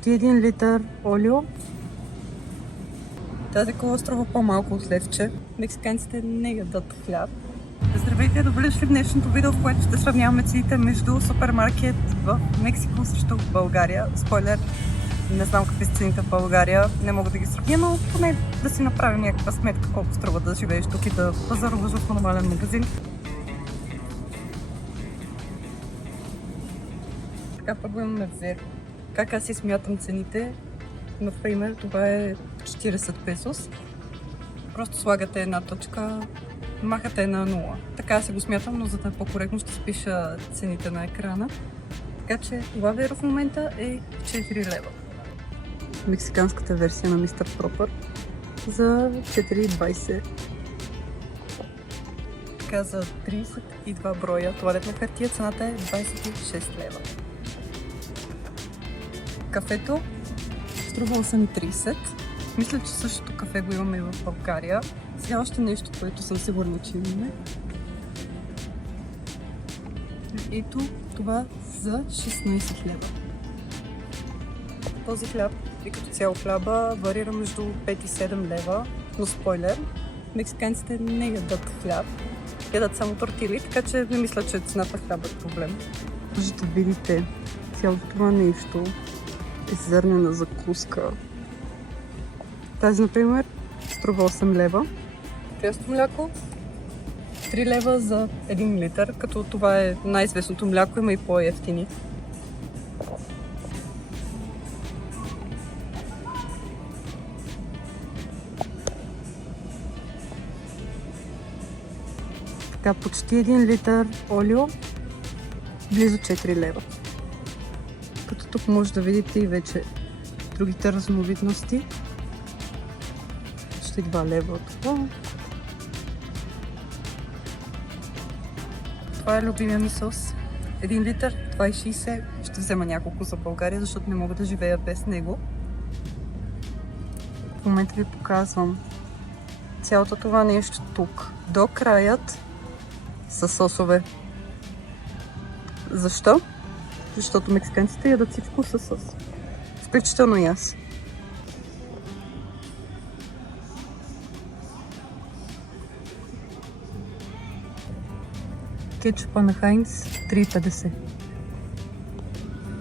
почти 1 литър олио. Тази кола струва по-малко от левче. Мексиканците не ядат хляб. Здравейте, добре дошли в днешното видео, в което ще сравняваме цените между супермаркет в Мексико срещу в България. Спойлер, не знам какви са цените в България, не мога да ги сравня, но поне да си направим някаква сметка колко струва да живееш тук и да пазаруваш в нормален магазин. Така, първо имаме Ver. Как аз си смятам цените? Например, това е 40 песос. Просто слагате една точка, махате една 0. Така си го смятам, но за да е по-коректно ще спиша цените на екрана. Така че това Ver в момента е 4 лева. Мексиканската версия на Мистер Пропър за 4,20. Така за 32 броя тоалетна хартия цената е 26 лева. Кафето струва 8,30. Мисля, че същото кафе го имаме и в България. Сега още нещо, което съм сигурна, че имаме. Ето това за 16 лева. Този хляб и като цяло хляба варира между 5 и 7 лева, но спойлер, мексиканците не ядат хляб, ядат само тортили, така че не мисля, че цената хляба е проблем. Можете да видите цялото това нещо е зърнена закуска. Тази, например, струва 8 лева. Прясто мляко 3 лева за 1 литър, като това е най-известното мляко, има и по-евтини. Така, почти 1 литър олио, близо 4 лева. Като тук може да видите и вече другите разновидности. Почти 2 лева от това. Това е любимия ми сос. 1 литър, 2,60. Ще взема няколко за България, защото не мога да живея без него. В момента ви показвам цялото това нещо тук. До краят са сосове. Защо? Защото мексиканците ядат всичко със сос. Включително и аз. Кетчупа на Хайнц 3,50.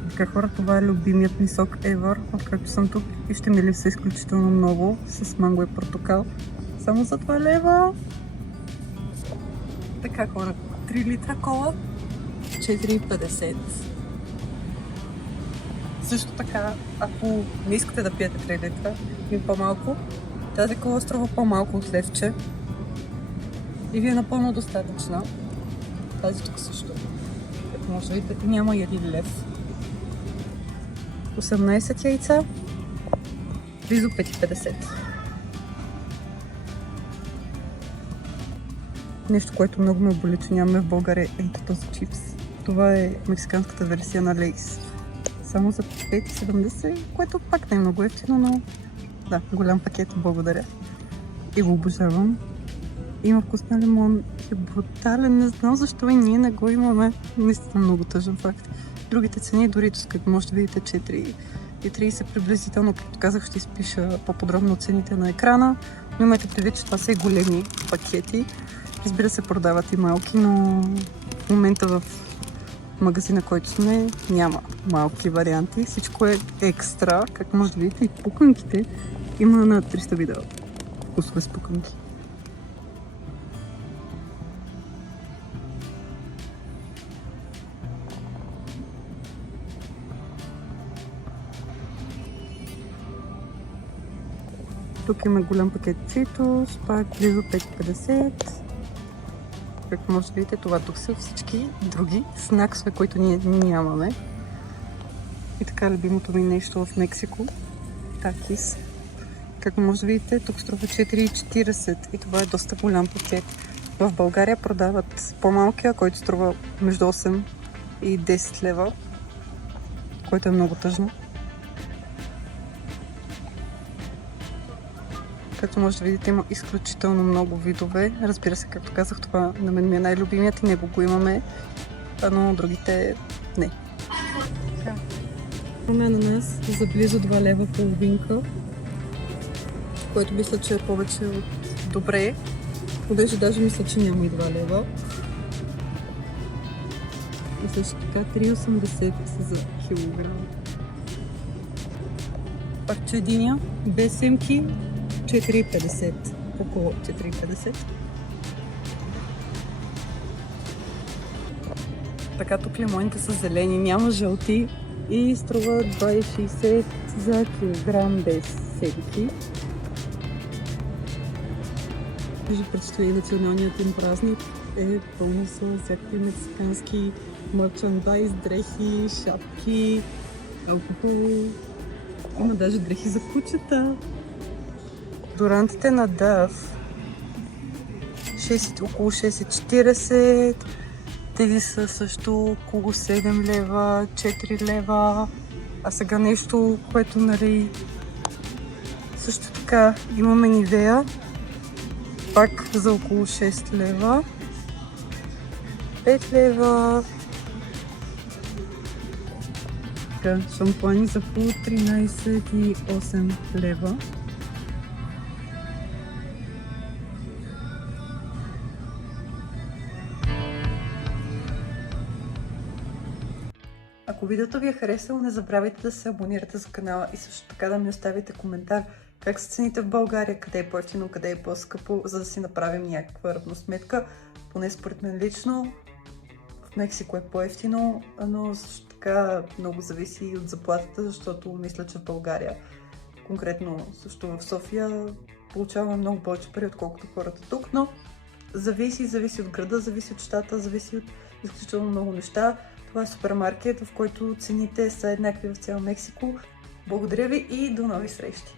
Така, хора, това е любимият ми сок ever, откакто съм тук и ще ми липсва изключително много с манго и портокал. Само за 2 лева. Така, хора, 3 литра кола 4,50. Също така, ако не искате да пиете 3 литра и по-малко, тази кола струва по-малко от левче и ви е напълно достатъчна. Тази тук също. Като може да видите, няма и 1 лев. 18 яйца, близо 5,50. Нещо, което много ме боли, че нямаме в България, е този чипс. Това е мексиканската версия на Лейс. Само за 5,70, което пак не е много ефтино, но да, голям пакет, благодаря. И го обожавам. Има вкус на лимон, е брутален, не знам защо и ние не го имаме. Наистина много тъжен факт. Другите цени, дори тук може да видите 4,30 приблизително, както казах, ще изпиша по-подробно цените на екрана. Но имайте предвид, че това са и големи пакети. Разбира се, продават и малки, но в момента в магазина, който сме, няма малки варианти. Всичко е екстра, как може да видите, и пуканките. Има на 300 видео вкусове с пуканки. Тук има голям пакет Cheetos, пак близо 5,50. Както може да видите, това тук са всички други снаксове, които ние нямаме. И така, любимото ми нещо в Мексико – такис. Както може да видите, тук струва 4,40 и това е доста голям пакет. В България продават по-малкия, който струва между 8 и 10 лева, което е много тъжно. Както може да видите, има изключително много видове. Разбира се, както казах, това на мен ми е най-любимият и него го имаме, но другите не. Имаме ананас за близо 2 лева половинка, което мисля, че е повече от добре. Понеже даже мисля, че няма и 2 лева. И също така 3,80 за килограм. Парче диня без семки 4,50. Около 4,50. Така тук лимоните са зелени, няма жълти и струва 2,60 за килограм без семки. Предстои националният им празник е пълно с всякакви мексикански мерчандайз, дрехи, шапки, алкохол. Има даже дрехи за кучета. Дорантите на Dove около 6,40. Тези са също около 7 лева, 4 лева. А сега нещо, което нали... Също така имаме Nivea. Пак за около 6 лева. 5 лева. Така, шампуани за по 13,8 лева. Ако видеото ви е харесало, не забравяйте да се абонирате за канала и също така да ми оставите коментар как са цените в България, къде е по-евтино, къде е по-скъпо, за да си направим някаква равносметка. Поне според мен лично в Мексико е по-евтино, но също така много зависи и от заплатата, защото мисля, че в България, конкретно също в София, получаваме много повече пари, отколкото хората тук, но зависи от града, зависи от щата, зависи от изключително много неща. Това е супермаркет, в който цените са еднакви в цял Мексико. Благодаря ви и до нови срещи!